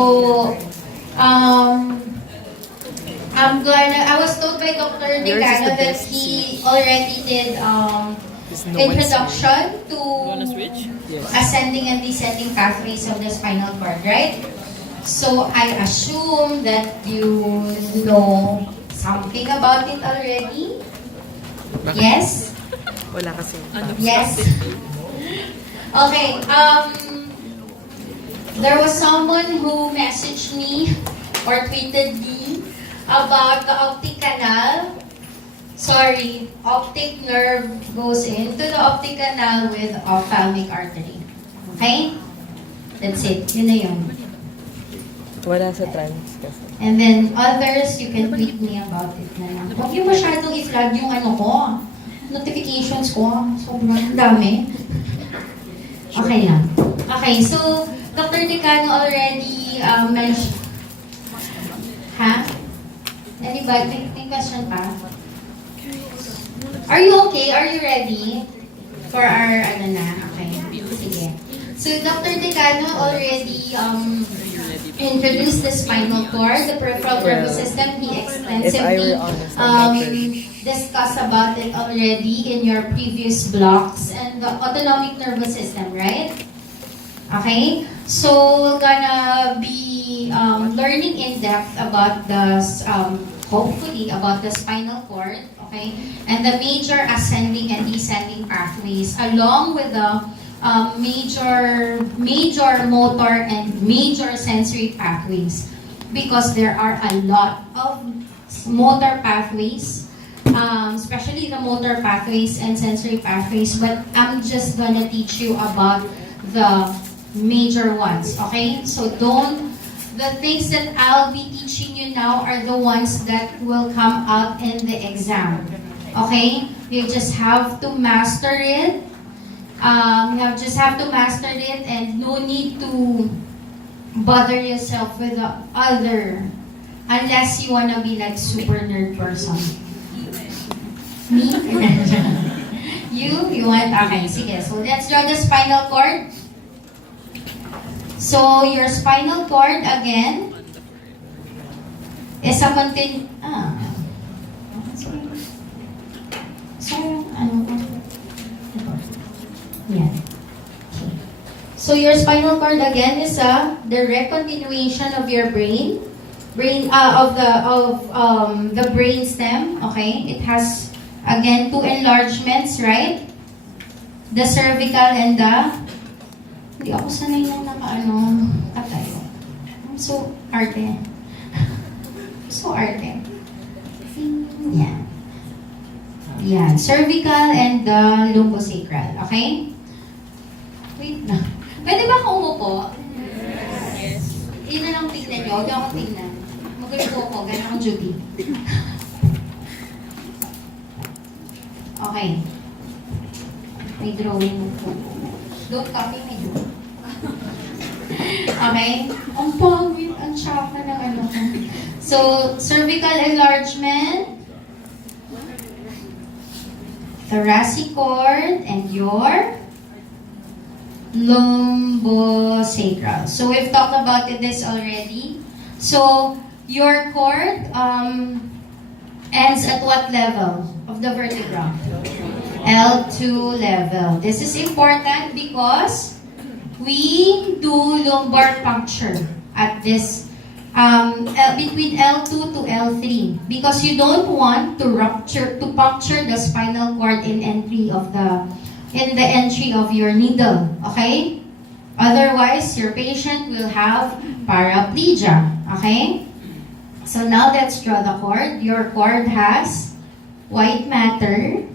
So, I was told by Dr. Decano that he already did introduction to ascending and descending pathways of the spinal cord, right? So, I assume that you know something about it already. Yes? Wala kasi. Yes? Okay, there was someone who messaged me or tweeted me about the optic canal. Sorry, optic nerve goes into the optic canal with ophthalmic artery. Okay? That's it. Yun na yun. Wala sa trans kasi. And then others, you can tweet me about it na lang. Huwag yung masyadong i-flag yung ano ko. Notifications ko. Sobrang dami. Okay lang. Okay, so Dr. Decano already mentioned. Ha? Anybody? May question pa? Are you okay? Are you ready? For our, ano na? Okay. Sige. So, Dr. Decano already introduced the spinal cord, the peripheral nervous system. He extensively discussed about it already in your previous blocks and the autonomic nervous system, right? Okay, so we're gonna be learning in depth about the, hopefully, about the spinal cord, okay, and the major ascending and descending pathways, along with the major motor and major sensory pathways, because there are a lot of motor pathways, especially the motor pathways and sensory pathways, but I'm just gonna teach you about the major ones, okay? So the things that I'll be teaching you now are the ones that will come out in the exam, okay? You just have to master it. Just have to master it, and no need to bother yourself with the other, unless you wanna be like super nerd person. Me? You want? Okay, sige. So let's draw the spinal cord. So, your spinal cord, again, is a So, your spinal cord, again, is a direct continuation of your brain, of the brain stem, okay? It has, again, two enlargements, right? The cervical and the... Hindi ako sanay na katayo. I'm so arte. So arte. Yan. Yan. Cervical and the lumbosacral. Okay? Wait na. Pwede ba ako umupo? Yes. Yun na lang tignan nyo. Huwag akong tignan. Magulo ko. Ganun akong Judy. Okay. May drawing po. Don't copy me. Okay? Ang pangit, ang chaka ng ano ko. So, cervical enlargement, thoracic cord, and your lumbosacral. So, we've talked about this already. So, your cord ends at what level of the vertebra? L2 level. This is important because we do lumbar puncture at this between L2 to L3, because you don't want to puncture the spinal cord in the entry of your needle. Okay? Otherwise, your patient will have paraplegia. Okay? So now let's draw the cord. Your cord has white matter.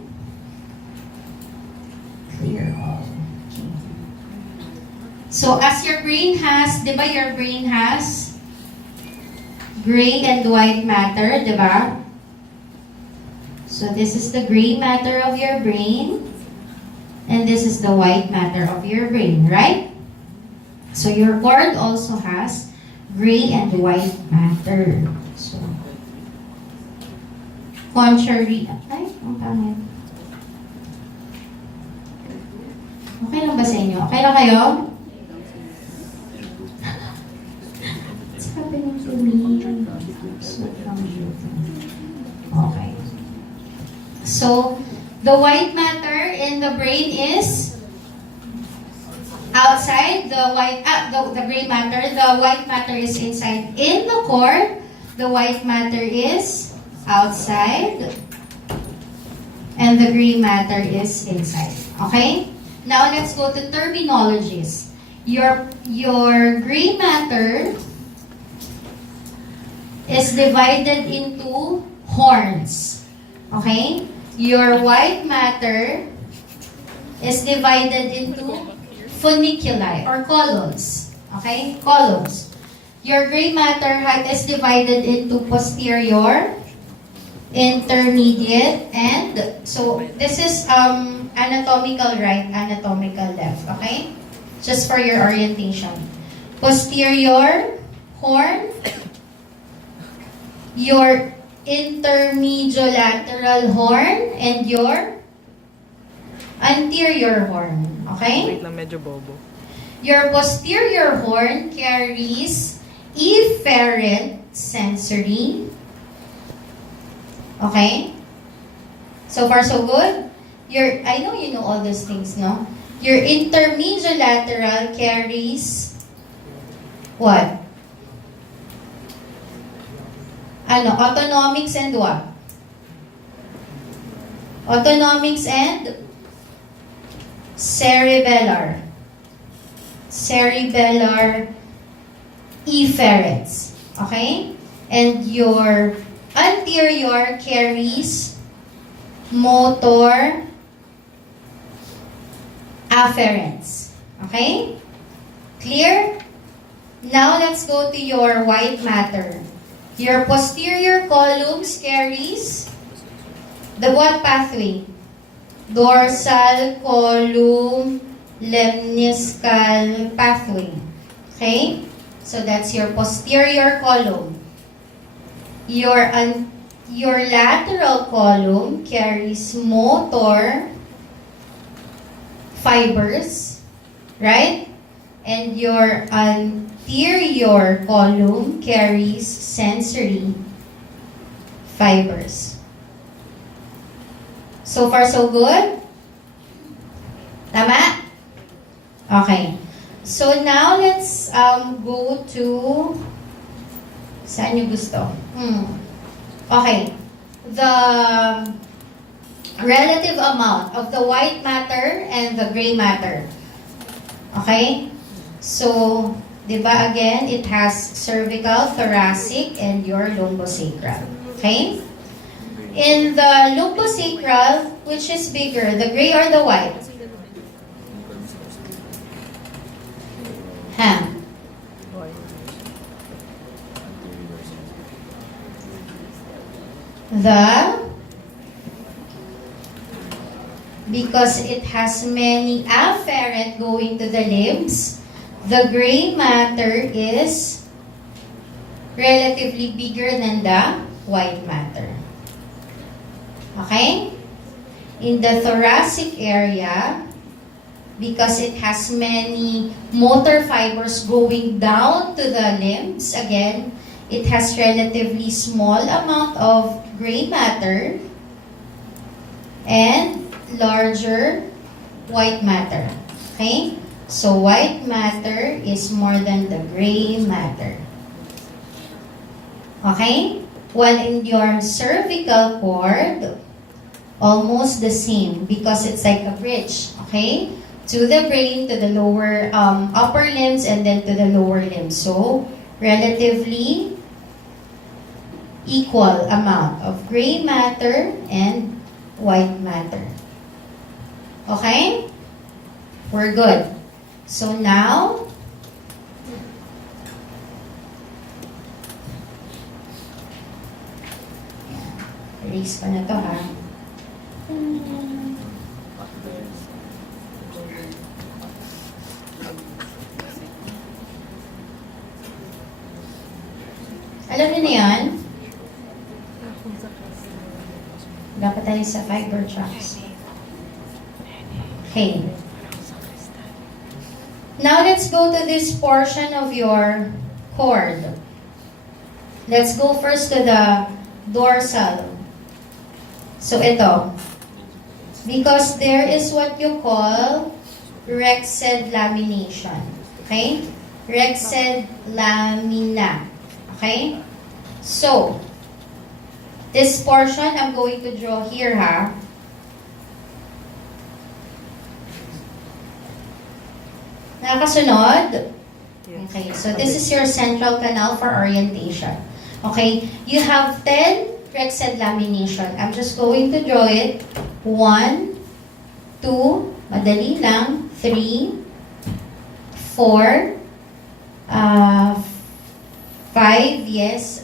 Clear all. Okay. So as your brain has, di ba your brain has gray and white matter, di ba? So this is the gray matter of your brain, and this is the white matter of your brain, right? So your cord also has gray and white matter. So, contrary, ay, ang pangit. Okay lang ba sa inyo? Okay lang kayo? happening to me? Okay. So, the white matter in the brain is outside. The gray matter. The white matter is inside. In the core, the white matter is outside. And the gray matter is inside. Okay? Now, let's go to terminologies. Your gray matter is divided into horns. Okay? Your white matter is divided into funiculi or columns. Okay? Columns. Your gray matter is divided into posterior, intermediate, and so this is anatomical right, anatomical left. Okay? Just for your orientation. Posterior horn, your intermediolateral horn, and your anterior horn. Okay? Wait lang, medyo bobo. Your posterior horn carries efferent sensory. Okay? So far, so good? I know you know all these things, no? Your intermediolateral carries what? Autonomics and what? Autonomics and cerebellar. Cerebellar efferents. Okay? And your anterior carries motor afferents. Okay? Clear? Now, let's go to your white matter. Your posterior columns carries the what pathway? Dorsal column lemniscal pathway. Okay? So, that's your posterior column. Your lateral column carries motor fibers, right? And your anterior column carries sensory fibers. So far, so good? Tama? Okay. So now, let's go to... Saan nyo gusto? Okay. The relative amount of the white matter and the gray matter. Okay? So, di ba again, it has cervical, thoracic, and your lumbosacral. Okay? In the lumbosacral, which is bigger, the gray or the white? Because it has many afferent going to the limbs, the gray matter is relatively bigger than the white matter. Okay? In the thoracic area, because it has many motor fibers going down to the limbs, again, it has relatively small amount of gray matter and larger white matter. Okay? So, white matter is more than the gray matter. Okay? While in your cervical cord, almost the same because it's like a bridge. Okay? To the brain, to the lower upper limbs, and then to the lower limbs. So, relatively equal amount of gray matter and white matter. Okay? We're good. So now, erase ko na to ha. Alam niyo na yan? Dapat tayo sa fiber tracks. Okay. Now let's go to this portion of your cord. Let's go first to the dorsal. So ito, because there is what you call rexed lamination. Okay? Rexed lamina. Okay? So, this portion I'm going to draw here, ha? Nakakasunod? Okay, so this is your central canal for orientation. Okay, you have 10 rexed lamination. I'm just going to draw it. 1, 2, madali lang, 3, 4, 5, yes,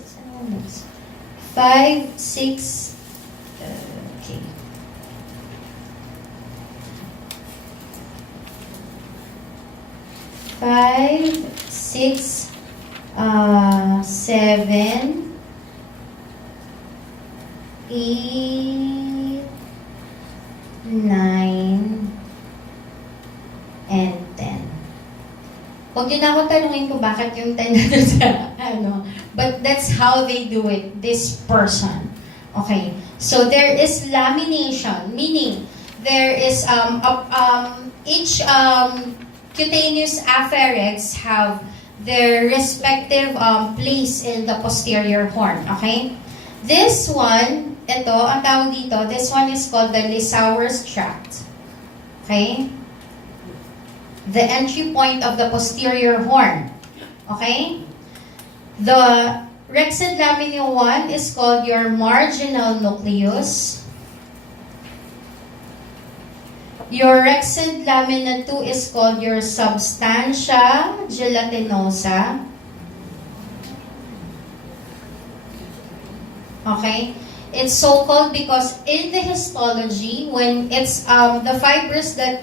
5, 6, okay. 5, 6, 7, 8, 9, and 10. Huwag niyo na ako tanungin kung bakit yung 10 na doon sa ano. But that's how they do it, this person. Okay. So there is lamination, meaning there is each cutaneous apherex have their respective place in the posterior horn. Okay? This one, ito, ang tawag dito, this one is called the Lissauer's tract. Okay? The entry point of the posterior horn. Okay? The rexed lamina 1 is called your marginal nucleus. Your rexed lamina 2 is called your substantia gelatinosa. Okay? It's so called because in the histology, when it's the fibers that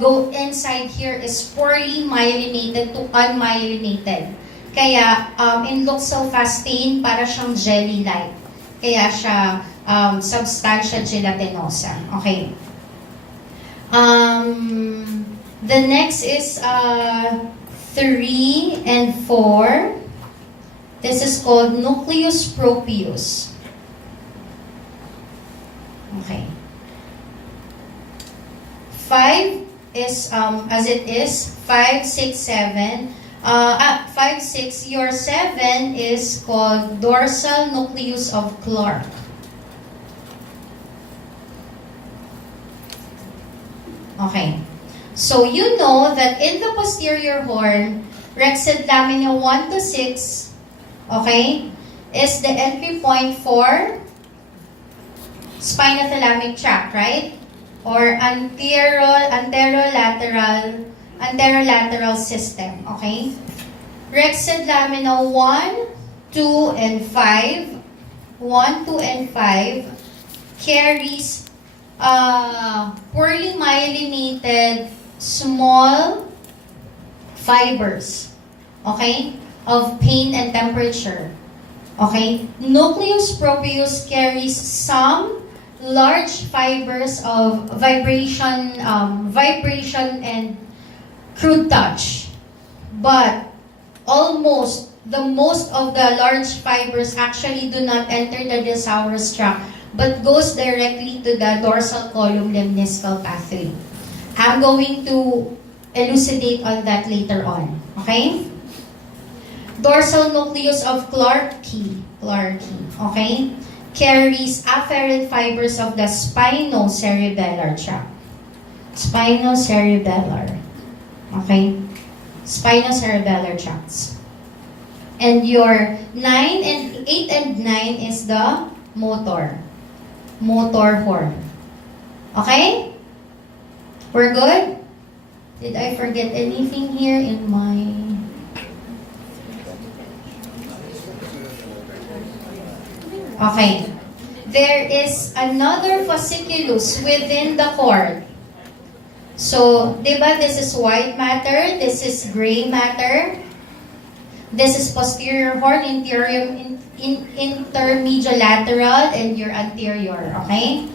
go inside here is poorly myelinated to unmyelinated. Kaya in loxofastane, para siyang jelly-like. Kaya siya substantia gelatinosa. Okay. The next is 3 and 4. This is called nucleus proprius. Okay. 5 is, as it is, 5, 6, 7. 5, 6, your 7 is called dorsal nucleus of Clark. Okay. So you know that in the posterior horn, rexed lamina 1 to 6, okay, is the entry point for spinothalamic tract, right? Or anterolateral system, okay? Rexed lamina 1, 2, and 5, 1, 2, and 5 carries poorly myelinated small fibers, okay, of pain and temperature. Okay, nucleus proprius carries some large fibers of vibration and crude touch, but the most of the large fibers actually do not enter the Lissauer's tract, but goes directly to the dorsal column lemniscal pathway. I'm going to elucidate on that later on. Okay? Dorsal nucleus of Clarke, okay, carries afferent fibers of the spinocerebellar tract. Spinocerebellar. Okay? Spinocerebellar tracts. And your 8 and 9 is the motor horn. Okay? We're good? Did I forget anything here in my... Okay. There is another fasciculus within the cord. So, diba, this is white matter, this is gray matter. This is posterior horn, intermediolateral, and your anterior, okay?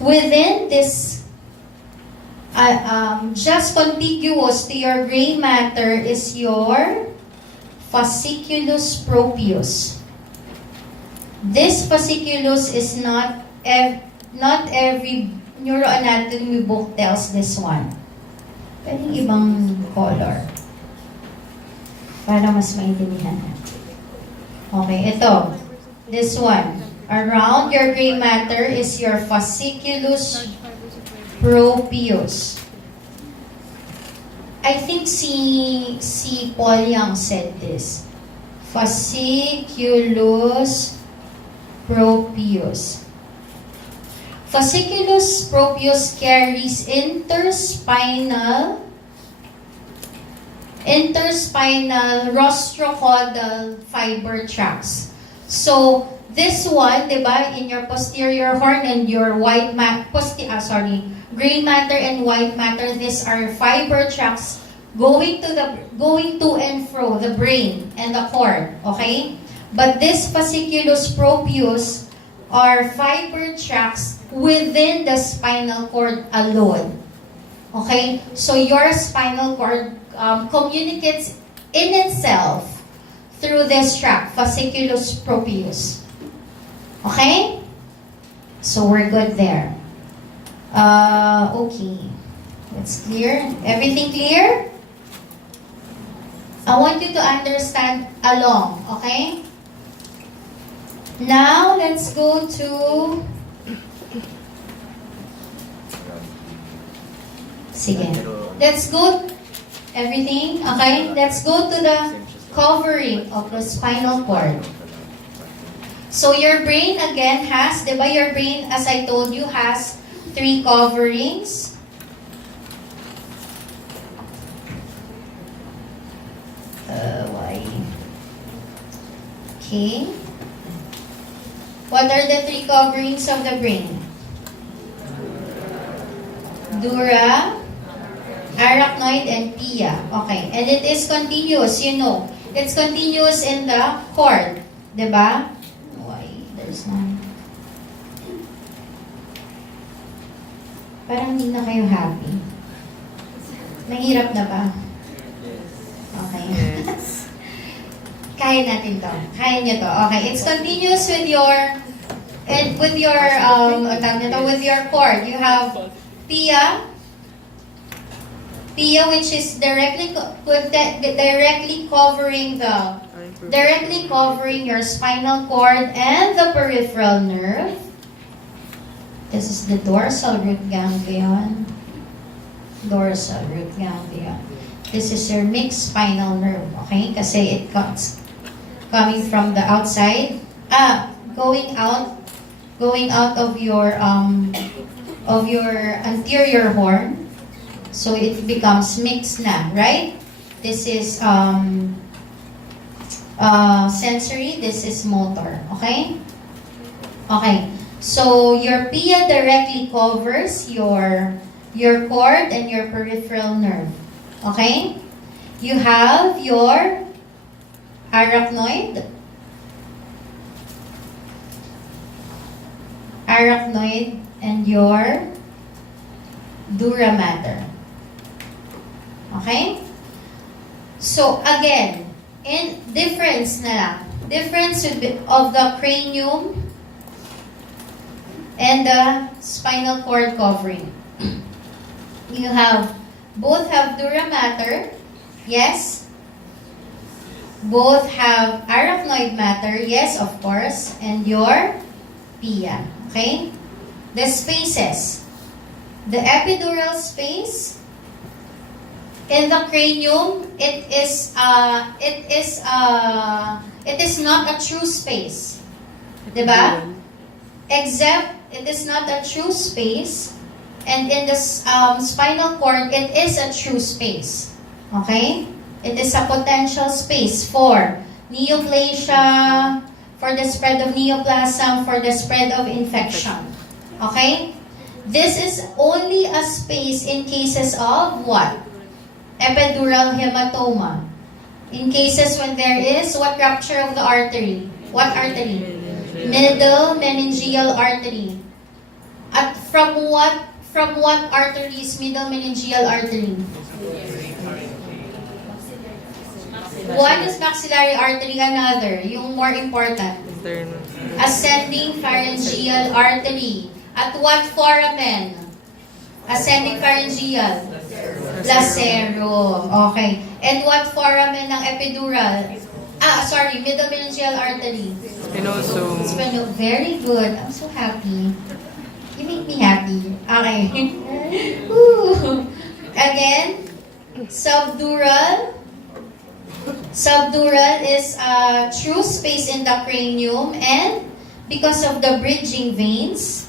Within this, just contiguous to your gray matter is your fasciculus proprius. This fasciculus is not every neuroanatomy book tells this one. Pwedeng ibang color. Para mas maintindihan natin. Okay, ito. This one. Around your gray matter is your fasciculus propius. I think si Paul Young said this. Fasciculus propius. Fasciculus propius carries interspinal rostrocaudal fiber tracts. So, this one, diba, in your posterior horn and your gray matter and white matter, these are fiber tracts going to and fro the brain and the cord, okay? But this fasciculus propius are fiber tracts within the spinal cord alone. Okay? So your spinal cord communicates in itself through this tract, fasciculus propius. Okay? So we're good there. Okay. That's clear. Everything clear? I want you to understand along, okay? Now, let's go to... Sige. Let's go... Everything, okay? Let's go to the covering of the spinal cord. So, your brain, again, has... Diba, your brain, as I told you, has 3 coverings. Why? Okay. What are the 3 coverings of the brain? Dura, arachnoid, and pia. Okay. And it is continuous, you know. It's continuous in the cord. Diba? Why? There's none. Parang hindi na kayo happy. Mahirap na ba? Okay. Kaya natin to. Kaya niyo to. Okay. It's continuous with your cord. You have pia, which is directly covering your spinal cord and the peripheral nerve. This is the dorsal root ganglion. Dorsal root ganglion. This is your mixed spinal nerve, okay? Kasi it comes coming from the outside, going out of your anterior horn. So it becomes mixed na, right? This is sensory, this is motor, okay? Okay. So your pia directly covers your cord and your peripheral nerve. Okay? You have your arachnoid and your dura mater. Okay? So again, in difference na lang. Difference of the cranium and the spinal cord covering. You have both have dura mater, yes. Both have arachnoid mater, yes, of course, and your pia. Okay? The spaces. The epidural space in the cranium, it is not a true space. Diba? Except it is not a true space. And in the spinal cord, it is a true space. Okay? It is a potential space for neoplasia, for the spread of neoplasm, for the spread of infection. Okay? This is only a space in cases of what? Epidural hematoma. In cases when there is what rupture of the artery? What artery? Middle meningeal artery. At from what artery is middle meningeal artery? One is maxillary artery, another, yung more important. External. Ascending pharyngeal artery. At what foramen? Ascending pharyngeal. Lacerum. Okay. And what foramen ng epidural? Middle pharyngeal artery. Spinosum. Very good. I'm so happy. You make me happy. Okay. Woo. Again, subdural. Subdural is a true space in the cranium, and because of the bridging veins,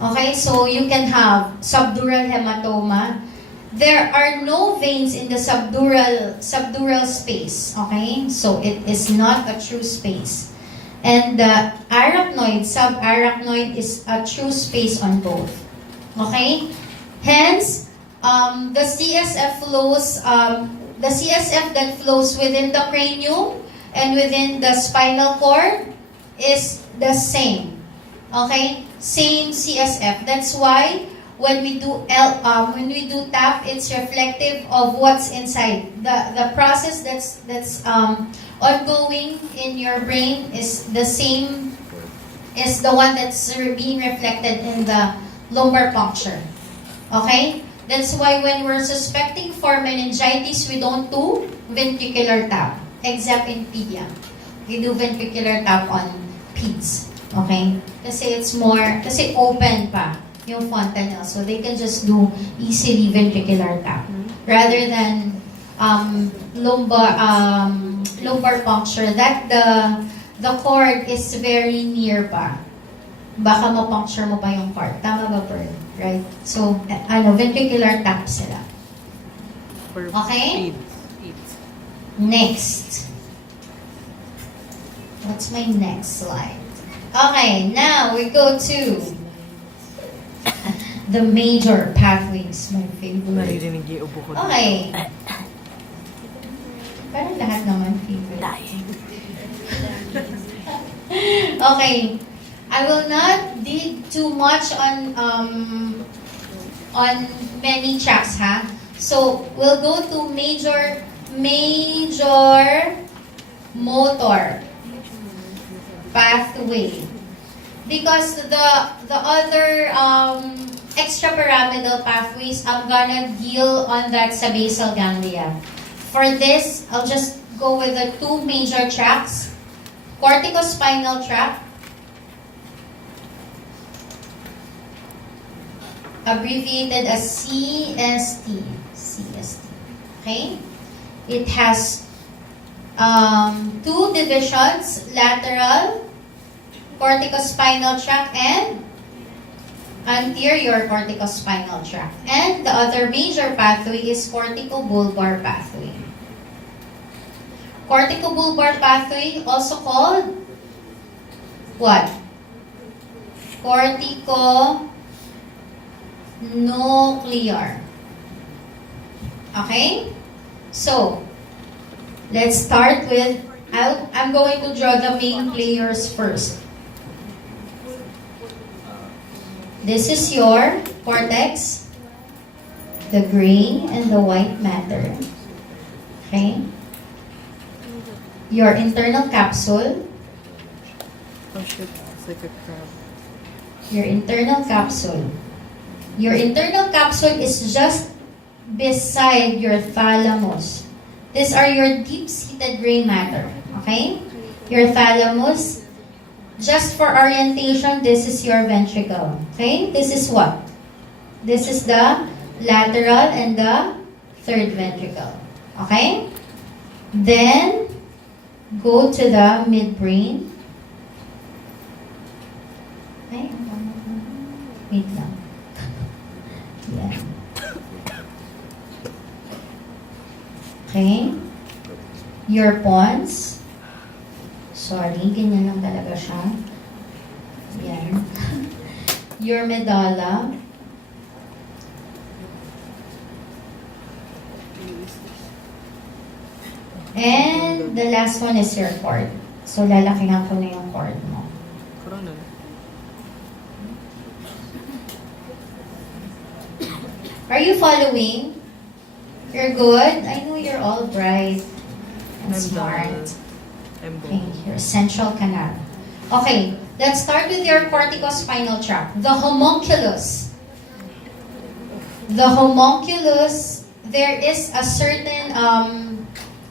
okay, so you can have subdural hematoma. There are no veins in the subdural space, okay? So it is not a true space. And the arachnoid, subarachnoid is a true space on both. Okay? Hence, the CSF that flows within the cranium and within the spinal cord is the same. Okay? Same CSF. That's why when we do TAP, it's reflective of what's inside. The process that's ongoing in your brain is the same, is the one that's being reflected in the lumbar puncture. Okay? That's why when we're suspecting for meningitis, we don't do ventricular tap, except in pedia. We do ventricular tap on peds. Okay? Kasi kasi open pa yung fontanelle. So they can just do easily ventricular tap. Rather than lumbar puncture, that the cord is very near pa. Baka ma-puncture mo pa yung cord. Tama ba, Pearl? Right? So, ventricular tap sila. Okay? Next. What's my next slide? Okay, now we go to the major pathways. My favorite. Naririnig yung ubo ko. Okay. Parang lahat naman favorite. Okay. I will not dig too much on many tracks, ha? So, we'll go to major motor pathway. Because the other extrapyramidal pathways, I'm gonna deal on that sa basal ganglia. For this, I'll just go with the two major tracks. Corticospinal tract, abbreviated as CST. Okay? It has two divisions, lateral corticospinal tract and anterior corticospinal tract. And the other major pathway is corticobulbar pathway. Corticobulbar pathway, also called what? Corticonuclear. Okay? So, let's start with, I'm going to draw the main players first. This is your cortex, the gray and the white matter. Okay? Your internal capsule. Oh shit, it's like a crab. Your internal capsule. Your internal capsule is just beside your thalamus. These are your deep-seated gray matter. Okay? Your thalamus. Just for orientation, this is your ventricle. Okay? This is what? This is the lateral and the third ventricle. Okay? Then, go to the midbrain. Okay? Wait lang. Yeah. Okay? Your pons. Sorry, ganyan lang talaga siya. Yan. Your medulla. And the last one is your cord. So, lalakihan ko na yung cord mo. Corona. Are you following? You're good? I know you're all bright and I'm smart. done. Okay, your central canal. Okay, let's start with your corticospinal tract. The homunculus. The homunculus, there is a certain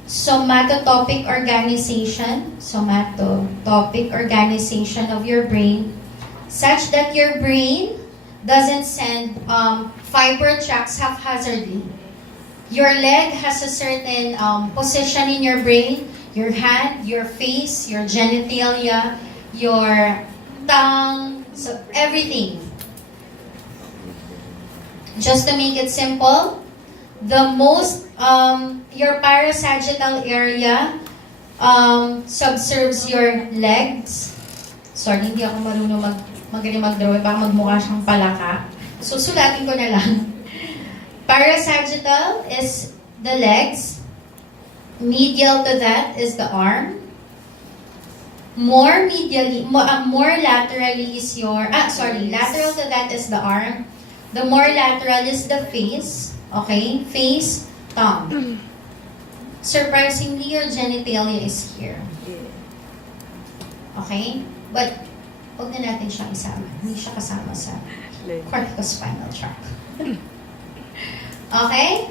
somatotopic organization of your brain such that your brain doesn't send fiber tracts haphazardly. Your leg has a certain position in your brain, your hand, your face, your genitalia, your tongue, so everything. Just to make it simple, the most, your parasagittal area subserves your legs. Sorry, hindi ako marunong magaling mag-draw, baka magmukha siyang palaka. So, sulatin ko na lang. Parasagittal is the legs. Medial to that is the arm. More laterally is lateral to that is the arm. The more lateral is the face. Okay? Face, tongue. Surprisingly, your genitalia is here. Okay? But, huwag na natin siyang isama. Hindi siya kasama sa corticospinal tract. Okay?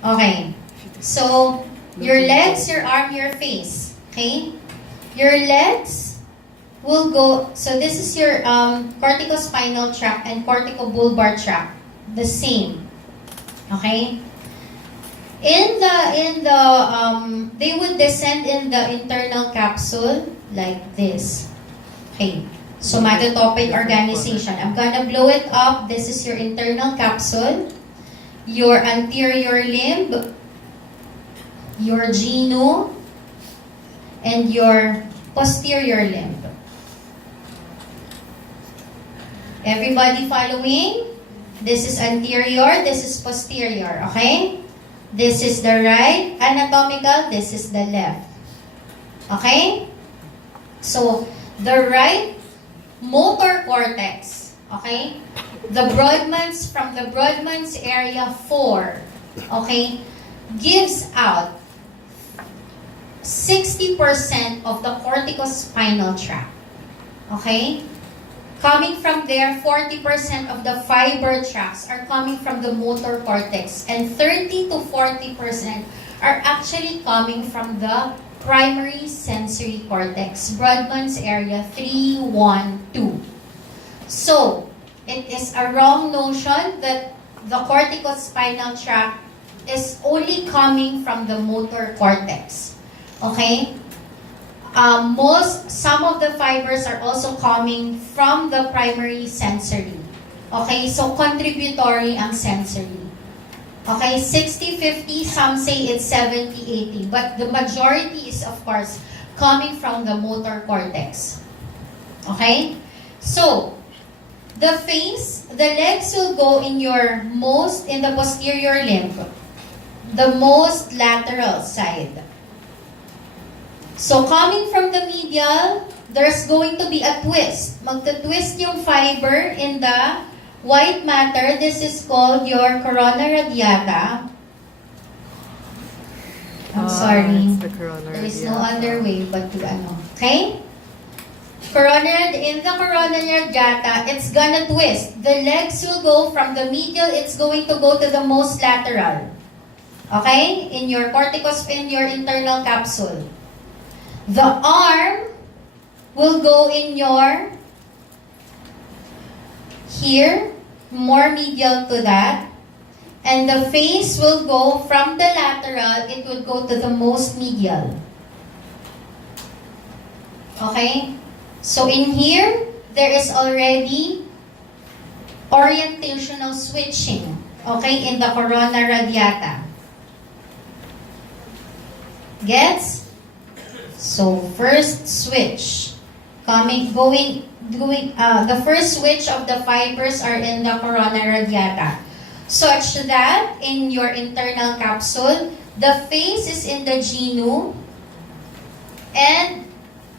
Okay. So, your legs, your arm, your face. Okay? Your legs will go, so this is your corticospinal tract and corticobulbar tract. The same. Okay? They would descend in the internal capsule like this. Okay. Somatotopic organization. I'm gonna blow it up. This is your internal capsule. Your anterior limb, your genu, and your posterior limb. Everybody following? This is anterior, this is posterior, okay? This is the right anatomical, this is the left. Okay? So, the right motor cortex, okay? From the Brodmann's area 4, okay, gives out 60% of the corticospinal tract. Okay? Coming from there, 40% of the fiber tracts are coming from the motor cortex, and 30 to 40% are actually coming from the primary sensory cortex, Brodmann's area 3, 1, 2. So, it is a wrong notion that the corticospinal tract is only coming from the motor cortex. Okay? Some of the fibers are also coming from the primary sensory. Okay? So, contributory ang sensory. Okay? 60-50, some say it's 70-80. But the majority is, of course, coming from the motor cortex. Okay? So, the face, the legs will go in the posterior limb, the most lateral side. So, coming from the medial, there's going to be a twist. Magta-twist yung fiber in the white matter. This is called your corona radiata. I'm sorry. There is no other way but to Okay? In the corona radiata, it's gonna twist. The legs will go from the medial, it's going to go to the most lateral. Okay? In your your internal capsule. The arm will go in here, more medial to that. And the face will go from the lateral, it will go to the most medial. Okay? So in here, there is already orientational switching, okay, in the corona radiata. Gets? So first switch, the first switch of the fibers are in the corona radiata, such that in your internal capsule, the face is in the genu, and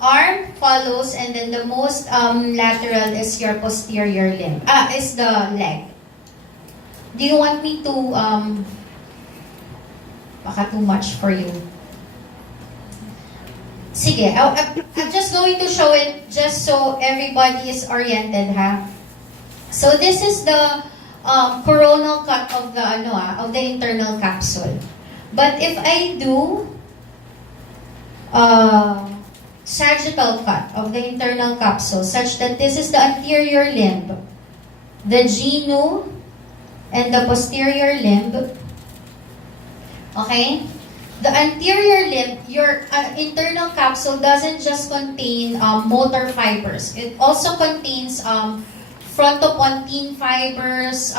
arm follows, and then the most lateral is your posterior limb. Is the leg. Do you want me to, baka too much for you? Sige, I'm just going to show it just so everybody is oriented, ha? So this is the coronal cut of the of the internal capsule. But if I do sagittal cut of the internal capsule such that this is the anterior limb, the genu, and the posterior limb, okay? The anterior limb, your internal capsule doesn't just contain motor fibers. It also contains frontopontine fibers,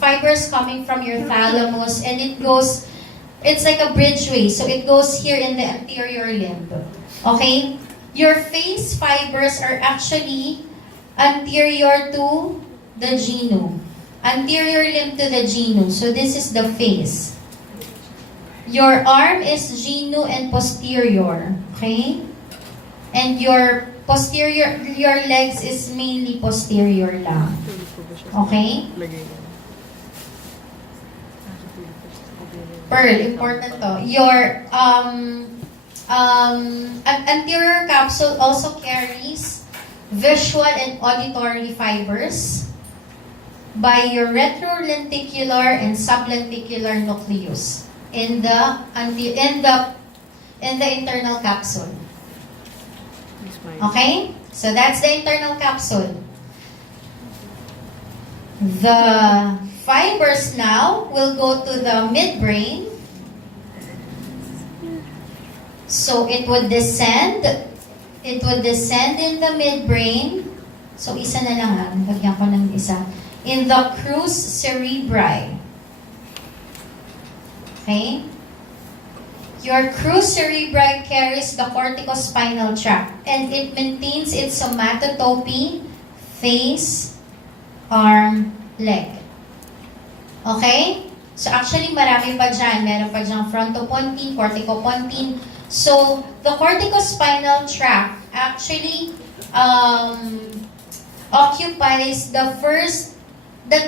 fibers coming from your thalamus, and it's like a bridgeway. So it goes here in the anterior limb. Okay? Your face fibers are actually anterior to the genu. Anterior limb to the genu. So this is the face. Your arm is genu and posterior. Okay? And your legs is mainly posterior lang. Okay? Pearl, important to. Your anterior capsule also carries visual and auditory fibers by your retrolenticular and sublenticular nucleus in the internal capsule. Okay? So that's the internal capsule. The fibers now will go to the midbrain. So it would descend in the midbrain. So isa na lang ha, lagyan ko ng isa. In the crus cerebri. Okay? Your crus cerebri carries the corticospinal tract and it maintains its somatotopy, face, arm, leg. Okay? So actually marami pa dyan. Meron pa dyan frontopontine, corticopontine. So the corticospinal tract actually occupies the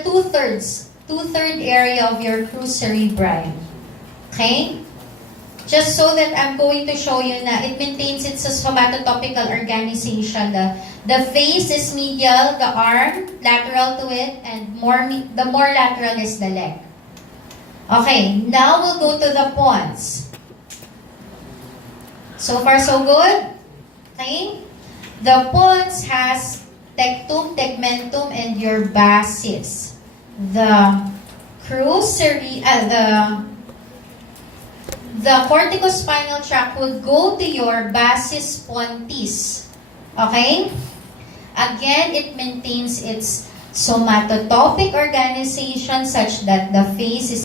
two-third area of your crus cerebri. Okay? Just so that I'm going to show you na it maintains its somatotopical organization. The face is medial, the arm lateral to it, and the more lateral is the leg. Okay, now we'll go to the pons. So far so good? Okay? The pons has tectum, tegmentum, and your basis. The corticospinal tract would go to your basis pontis. Okay? Again, it maintains its somatotopic organization such that the face is